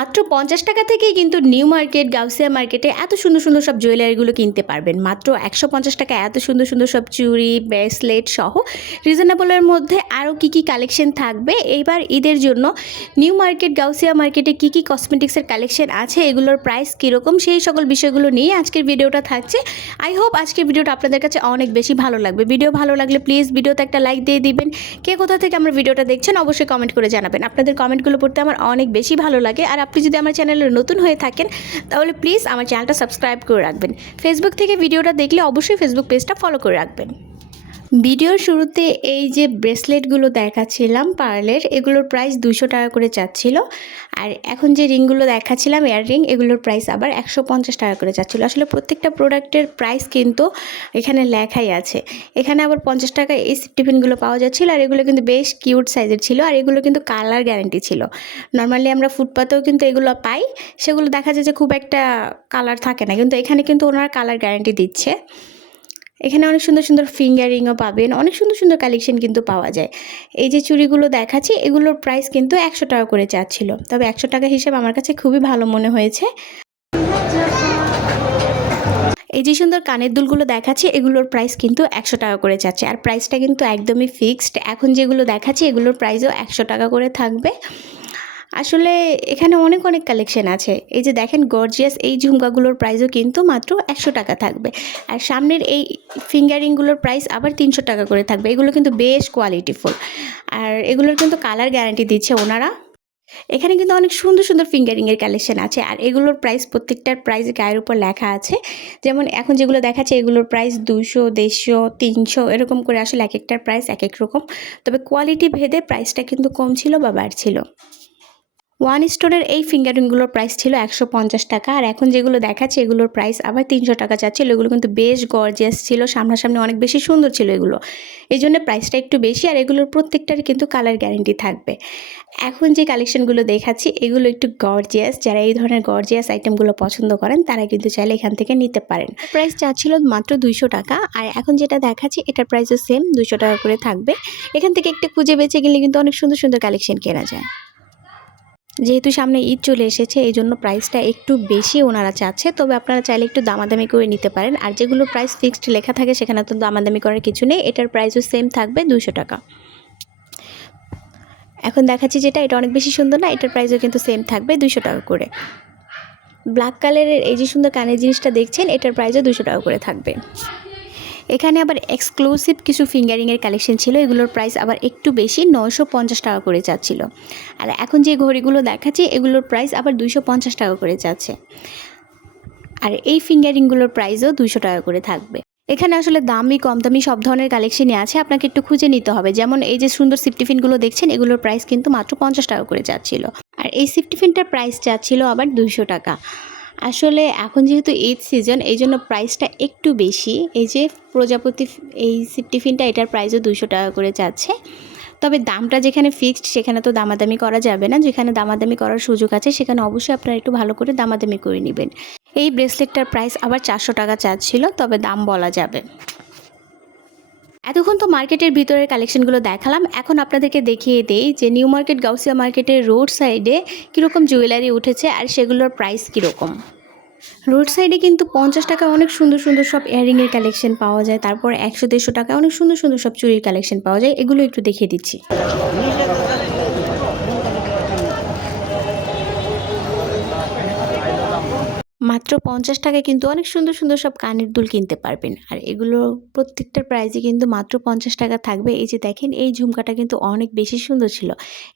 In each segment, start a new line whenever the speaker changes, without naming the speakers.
মাত্র পঞ্চাশ টাকা থেকেই কিন্তু নিউ মার্কেট, গাউসিয়া মার্কেটে এত সুন্দর সুন্দর সব জুয়েলারিগুলো কিনতে পারবেন। মাত্র একশো পঞ্চাশ টাকা এত সুন্দর সুন্দর সব চুড়ি, ব্রেসলেট সহ রিজনেবলের মধ্যে আরও কী কী কালেকশন থাকবে? এইবার ঈদের জন্য নিউ মার্কেট, গাউসিয়া মার্কেটে কী কী কসমেটিক্সের কালেকশন আছে, এগুলোর প্রাইস কীরকম, সেই সকল বিষয়গুলো নিয়ে আজকের ভিডিওটা থাকছে। আই হোপ আজকের ভিডিওটা আপনাদের কাছে অনেক বেশি ভালো লাগবে। ভিডিও ভালো লাগলে প্লিজ ভিডিওতে একটা লাইক দিয়ে দিবেন। কে কোথা থেকে আমার ভিডিওটা দেখছেন, অবশ্যই কমেন্ট করে জানাবেন। আপনাদের কমেন্টগুলো পড়তে আমার অনেক বেশি ভালো লাগে। আর আপনি যদি আমার চ্যানেলে নতুন হয়ে থাকেন, তাহলে প্লিজ আমার চ্যানেলটা সাবস্ক্রাইব করে রাখবেন। ফেসবুক থেকে ভিডিওটা দেখলে অবশ্যই ফেসবুক পেজটা ফলো করে রাখবেন। ভিডিওর শুরুতে এই যে ব্রেসলেটগুলো দেখাচ্ছিলাম, পার্লের, এগুলোর প্রাইস দুশো টাকা করে চাচ্ছিল। আর এখন যে রিংগুলো দেখাচ্ছিলাম ইয়াররিং এগুলোর প্রাইস আবার একশো পঞ্চাশ টাকা করে চাচ্ছিল। আসলে প্রত্যেকটা প্রোডাক্টের প্রাইস কিন্তু এখানে লেখাই আছে। এখানে আবার পঞ্চাশ টাকা এই টিফিনগুলো পাওয়া যাচ্ছিল, আর এগুলো কিন্তু বেশ কিউট সাইজের ছিল, আর এগুলো কিন্তু কালার গ্যারান্টি ছিল। নর্মালি আমরা ফুটপাতেও কিন্তু এগুলো পাই, সেগুলো দেখা যায় যে খুব একটা কালার থাকে না, কিন্তু এখানে কিন্তু ওনারা কালার গ্যারান্টি দিচ্ছে। এখানে অনেক সুন্দর সুন্দর ফিঙ্গারিংও পাবেন, অনেক সুন্দর সুন্দর কালেকশন কিন্তু পাওয়া যায়। এই যে চুড়িগুলো দেখাচ্ছি, এগুলোর প্রাইস কিন্তু একশো টাকা করে চাচ্ছিল। তবে একশো টাকা হিসেবে আমার কাছে খুবই ভালো মনে হয়েছে। এই যে সুন্দর কানের দুলগুলো দেখাচ্ছি, এগুলোর প্রাইস কিন্তু একশো টাকা করে যাচ্ছে আর প্রাইসটা কিন্তু একদমই ফিক্সড এখন যেগুলো দেখাচ্ছি, এগুলোর প্রাইসও একশো টাকা করে থাকবে। আসলে এখানে অনেক অনেক কালেকশন আছে। এই যে দেখেন গর্জিয়াস এই ঝুমকাগুলোর প্রাইসও কিন্তু মাত্র একশো টাকা থাকবে। আর সামনের এই ফিঙ্গারিংগুলোর প্রাইস আবার তিনশো টাকা করে থাকবে। এগুলো কিন্তু বেশ কোয়ালিটিফুল আর এগুলোর কিন্তু কালার গ্যারান্টি দিচ্ছে ওনারা। এখানে কিন্তু অনেক সুন্দর সুন্দর ফিঙ্গারিংয়ের কালেকশন আছে। আর এগুলোর প্রাইস প্রত্যেকটার প্রাইস গায়ের উপর লেখা আছে। যেমন এখন যেগুলো দেখাচ্ছে, এগুলোর প্রাইস দুশো দেড়শো, তিনশো, এরকম করে আসলে এক একটার প্রাইস এক এক রকম। তবে কোয়ালিটি ভেদে প্রাইসটা কিন্তু কম ছিল বা বাড়ছিল। ওয়ান স্টোনের এই ফিঙ্গারিংগুলোর প্রাইস ছিল একশো পঞ্চাশ টাকা। আর এখন যেগুলো দেখাচ্ছে, এগুলোর প্রাইস আবার তিনশো টাকা চাচ্ছিল এগুলো কিন্তু বেশ গর্জিয়াস ছিল, সামনাসামনি অনেক বেশি সুন্দর ছিল এগুলো। এই জন্য প্রাইসটা একটু বেশি, আর এগুলোর প্রত্যেকটার কিন্তু কালার গ্যারেন্টি থাকবে। এখন যে কালেকশনগুলো দেখাচ্ছি, এগুলো একটু গর্জিয়াস যারা এই ধরনের গর্জিয়াস আইটেমগুলো পছন্দ করেন, তারা কিন্তু চাইলে এখান থেকে নিতে পারেন। প্রাইস চাচ্ছিল মাত্র দুইশো টাকা, আর এখন যেটা দেখাচ্ছি, এটার প্রাইসও সেম দুশো টাকা করে থাকবে। এখান থেকে একটু খুঁজে বেঁচে গেলে কিন্তু অনেক সুন্দর সুন্দর কালেকশন কেনা যায়। যেহেতু সামনে ঈদ চলে এসেছে, এই জন্য প্রাইসটা একটু বেশি ওনারা চাচ্ছে। তবে আপনারা চাইলে একটু দামাদামি করে নিতে পারেন। আর যেগুলো প্রাইস ফিক্সড লেখা থাকে, সেখানে তো দামাদামি করার কিছু নেই। এটার প্রাইসও সেম থাকবে দুশো টাকা। এখন দেখাচ্ছি যেটা, এটা অনেক বেশি সুন্দর না, এটার প্রাইসও কিন্তু সেম থাকবে দুশো টাকা করে। ব্ল্যাক কালারের এই যে সুন্দর কানের জিনিসটা দেখছেন, এটার প্রাইসও দুশো টাকা করে থাকবে। এখানে আবার এক্সক্লুসিভ কিছু ফিঙ্গারিংয়ের কালেকশন ছিল, এগুলোর প্রাইস আবার একটু বেশি নশো পঞ্চাশ টাকা করে যাচ্ছিল। আর এখন যে ঘড়িগুলো দেখাচ্ছি, এগুলোর প্রাইস আবার দুইশো পঞ্চাশ টাকা করে যাচ্ছে। আর এই ফিঙ্গারিংগুলোর প্রাইসও দুশো টাকা করে থাকবে। এখানে আসলে দামি, কম দামি সব ধরনের কালেকশনই আছে, আপনাকে একটু খুঁজে নিতে হবে। যেমন এই যে সুন্দর সিপটিফিনগুলো দেখছেন, এগুলোর প্রাইস কিন্তু মাত্র পঞ্চাশ টাকা করে যাচ্ছিল। আর এই সিপটিফিনটার প্রাইস যাচ্ছিল আবার দুইশো টাকা। আসলে এখন যেহেতু ঈদ সিজন এই জন্য প্রাইসটা একটু বেশি। এই যে প্রজাপতি এই টিফিনটা এটার প্রাইসও দুশো টাকা করে যাচ্ছে। তবে দামটা যেখানে ফিক্সড সেখানে তো দামাদামি করা যাবে না। যেখানে দামাদামি করার সুযোগ আছে, সেখানে অবশ্যই আপনারা একটু ভালো করে দামাদামি করে নেবেন। এই ব্রেসলেটটার প্রাইস আবার চারশো টাকা চাচ্ছিল, তবে দাম বলা যাবে। এতক্ষণ তো মার্কেটের ভিতরের কালেকশনগুলো দেখালাম। এখন আপনাদেরকে দেখিয়ে দেই যে নিউ মার্কেট, গাউসিয়া মার্কেটের রোড সাইডে কীরকম জুয়েলারি উঠেছে আর সেগুলোর প্রাইস কীরকম। রোড সাইডে কিন্তু পঞ্চাশ টাকায় অনেক সুন্দর সুন্দর সব ইয়ারিংয়ের কালেকশন পাওয়া যায়। তারপর একশো, দেড়শো টাকায় অনেক সুন্দর সুন্দর সব চুরির কালেকশন পাওয়া যায়। এগুলো একটু দেখিয়ে দিচ্ছি। মাত্র পঞ্চাশ টাকায় কিন্তু অনেক সুন্দর সুন্দর সব কানের দুল কিনতে পারবেন। আর এগুলো প্রত্যেকটার প্রাইসই কিন্তু মাত্র পঞ্চাশ টাকা থাকবে। এই যে দেখেন এই ঝুমকাটা কিন্তু অনেক বেশি সুন্দর ছিল।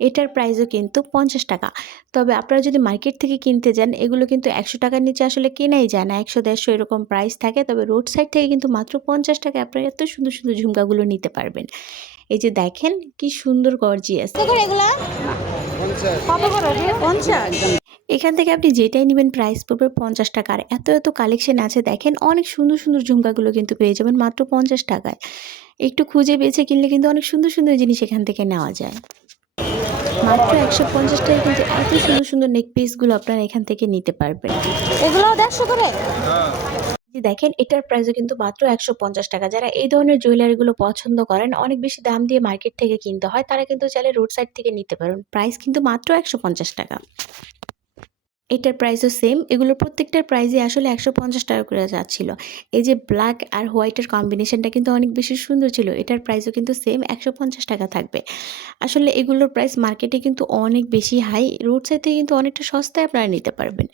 এটার প্রাইসও কিন্তু পঞ্চাশ টাকা। তবে আপনারা যদি মার্কেট থেকে কিনতে যান এগুলো কিন্তু একশো টাকার নিচে আসলে কেনাই যায় না। একশো দেড়শো এরকম প্রাইস থাকে। তবে রোড সাইড থেকে কিন্তু মাত্র পঞ্চাশ টাকায় আপনারা এত সুন্দর সুন্দর ঝুমকাগুলো নিতে পারবেন। এই যে দেখেন কি সুন্দর গর্জিয়াস এখান থেকে আপনি যেটাই নেবেন প্রাইস পড়বে পঞ্চাশ টাকার। এত এত কালেকশন আছে দেখেন অনেক সুন্দর সুন্দর ঝুমকাগুলো কিন্তু পেয়ে যাবেন মাত্র পঞ্চাশ টাকায়। একটু খুঁজে বেছে কিনলে কিন্তু অনেক সুন্দর সুন্দর জিনিস এখান থেকে নেওয়া যায়। মাত্র একশো পঞ্চাশ টাকায় কিন্তু এত সুন্দর সুন্দর নেক পিসগুলো আপনারা এখান থেকে নিতে পারবেন।
এগুলো দেড়শো করে
যে দেখেন এটার প্রাইসও কিন্তু মাত্র একশো পঞ্চাশ টাকা। যারা এই ধরনের জুয়েলারিগুলো পছন্দ করেন অনেক বেশি দাম দিয়ে মার্কেট থেকে কিনতে হয় তারা কিন্তু চাইলে রোড সাইড থেকে নিতে পারেন। প্রাইস কিন্তু মাত্র একশো পঞ্চাশ টাকা। এটার প্রাইসও সেম এগুলোর প্রত্যেকটার প্রাইসই আসলে একশো পঞ্চাশ টাকা করে যাচ্ছিল। এই যে ব্ল্যাক আর হোয়াইটের কম্বিনেশনটা কিন্তু অনেক বেশি সুন্দর ছিল। এটার প্রাইসও কিন্তু সেম একশো পঞ্চাশ টাকা থাকবে। আসলে এগুলোর প্রাইস মার্কেটে কিন্তু অনেক বেশি হাই রোড সাইড থেকে কিন্তু অনেকটা সস্তায় আপনারা নিতে পারবেন।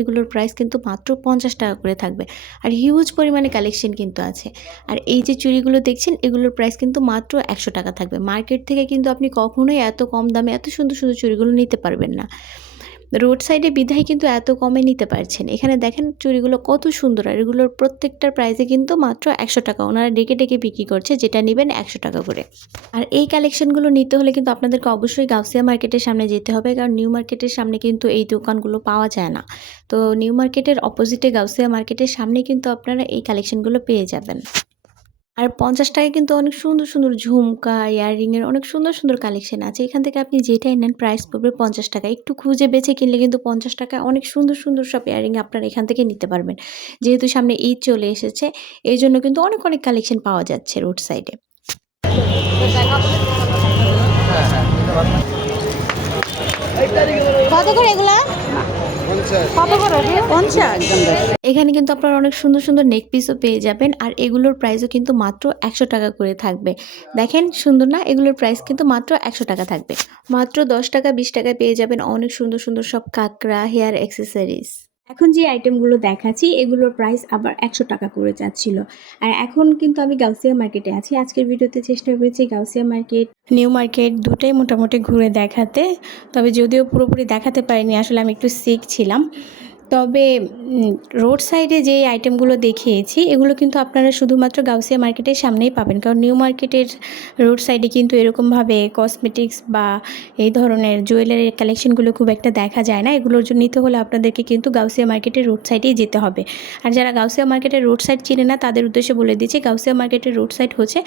এগুলোর প্রাইস কিন্তু মাত্র পঞ্চাশ টাকা করে থাকবে। আর হিউজ পরিমাণে কালেকশন কিন্তু আছে। আর এই যে চুড়িগুলো দেখছেন, এগুলোর প্রাইস কিন্তু মাত্র একশো টাকা থাকবে। মার্কেট থেকে কিন্তু আপনি কখনোই এত কম দামে, এত সুন্দর সুন্দর চুড়িগুলো নিতে পারবেন না। রোড সাইডে বিধায় কিন্তু এত কমে নিতে পারছেন। এখানে দেখেন চুড়িগুলো কত সুন্দর আর এগুলোর প্রত্যেকটার প্রাইসে কিন্তু মাত্র একশো টাকা। ওনারা ডেকে ডেকে বিক্রি করছে, যেটা নেবেন একশো টাকা করে। আর এই কালেকশনগুলো নিতে হলে কিন্তু আপনাদেরকে অবশ্যই গাউসিয়া মার্কেটের সামনে যেতে হবে, কারণ নিউ মার্কেটের সামনে কিন্তু এই দোকানগুলো পাওয়া যায় না। তো নিউ মার্কেটের অপোজিটে গাউসিয়া মার্কেটের সামনে কিন্তু আপনারা এই কালেকশনগুলো পেয়ে যাবেন। আর পঞ্চাশ টাকায় কিন্তু অনেক সুন্দর সুন্দর ঝুমকা ইয়াররিংয়ের অনেক সুন্দর সুন্দর কালেকশন আছে। এখান থেকে আপনি যেটাই নেন প্রাইস পড়বে পঞ্চাশ টাকা। একটু খুঁজে বেছে কিনলে কিন্তু পঞ্চাশ টাকায় অনেক সুন্দর সুন্দর সব ইয়াররিং আপনারা এখান থেকে নিতে পারবেন। যেহেতু সামনে ঈদ চলে এসেছে এই জন্য কিন্তু অনেক অনেক কালেকশন পাওয়া যাচ্ছে রোড সাইডে
কত করে এগুলা কত করে পঞ্চাশ
এখানে কিন্তু আপনারা অনেক সুন্দর সুন্দর নেক পিসও পেয়ে যাবেন আর এগুলোর প্রাইসও কিন্তু মাত্র একশো টাকা করে থাকবে। দেখেন সুন্দর না? এগুলোর প্রাইস কিন্তু মাত্র একশো টাকা থাকবে। মাত্র দশ টাকা বিশ টাকা পেয়ে যাবেন অনেক সুন্দর সুন্দর সব কাঁকড়া হেয়ার অ্যাক্সেসরিজ এখন যে আইটেমগুলো দেখাচ্ছি, এগুলোর প্রাইস আবার একশো টাকা করে যাচ্ছিল। আর এখন কিন্তু আমি গাউসিয়া মার্কেটে আছি। আজকের ভিডিওতে চেষ্টা করেছি গাউসিয়া মার্কেট নিউ মার্কেট দুটাই মোটামুটি ঘুরে দেখাতে। তবে যদিও পুরোপুরি দেখাতে পারিনি, আসলে আমি একটু সিক ছিলাম। তবে রোড সাইডে যে আইটেমগুলো দেখিয়েছি, এগুলো কিন্তু আপনারা শুধুমাত্র গাউসিয়া মার্কেটের সামনেই পাবেন। কারণ নিউ মার্কেটের রোড সাইডে কিন্তু এরকমভাবে কসমেটিক্স বা এই ধরনের জুয়েলারির কালেকশনগুলো খুব একটা দেখা যায় না। এগুলোর জন্য নিতে হলে আপনাদেরকে কিন্তু গাউসিয়া মার্কেটের রোড সাইডেই যেতে হবে। আর যারা গাউসিয়া মার্কেটের রোড সাইড চিনে না, তাদের উদ্দেশ্যে বলে দিচ্ছি, গাউসিয়া মার্কেটের রোড সাইড হচ্ছে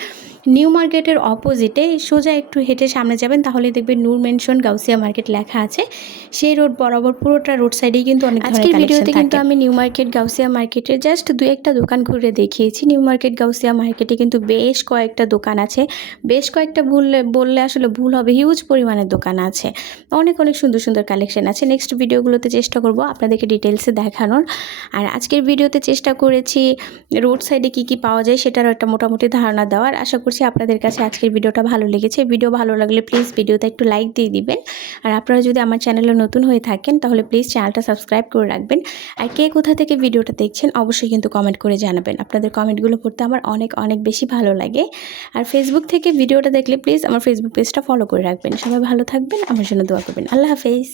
নিউ মার্কেটের অপোজিটে সোজা একটু হেঁটে সামনে যাবেন, তাহলে দেখবেন নূর মেনশন গাউসিয়া মার্কেট লেখা আছে। সেই রোড বরাবর পুরোটা রোড সাইডেই কিন্তু অনেক ভিডিওতে কিন্তু আমি নিউ মার্কেট গাউসিয়া মার্কেটের জাস্ট দু একটা দোকান ঘুরে দেখিয়েছি। নিউ মার্কেট গাউসিয়া মার্কেটে কিন্তু বেশ কয়েকটা দোকান আছে। বেশ কয়েকটা বললে বললে আসলে ভুল হবে। হিউজ পরিমাণের দোকান আছে। অনেক অনেক সুন্দর সুন্দর কালেকশন আছে। নেক্সট ভিডিওগুলোতে চেষ্টা করব আপনাদেরকে ডিটেলসে দেখানোর। আর আজকের ভিডিওতে চেষ্টা করেছি রোড সাইডে কী কী পাওয়া যায় সেটারও একটা মোটামুটি ধারণা দেওয়ার। আশা করছি আপনাদের কাছে আজকের ভিডিওটা ভালো লেগেছে। ভিডিও ভালো লাগলে প্লিজ ভিডিওতে একটু লাইক দিয়ে দিবেন। আর আপনারা যদি আমার চ্যানেলে নতুন হয়ে থাকেন তাহলে প্লিজ চ্যানেলটা সাবস্ক্রাইব করে রাখবেন। আর কে কোথা থেকে ভিডিওটা দেখছেন অবশ্যই কিন্তু কমেন্ট করে জানাবেন। আপনাদের কমেন্টগুলো পড়তে আমার অনেক অনেক বেশি ভালো লাগে। আর ফেসবুক থেকে ভিডিওটা দেখলে প্লিজ আমার ফেসবুক পেজটা ফলো করে রাখবেন। সবাই ভালো থাকবেন, আমার জন্য দোয়া করবেন। আল্লাহ হাফেজ।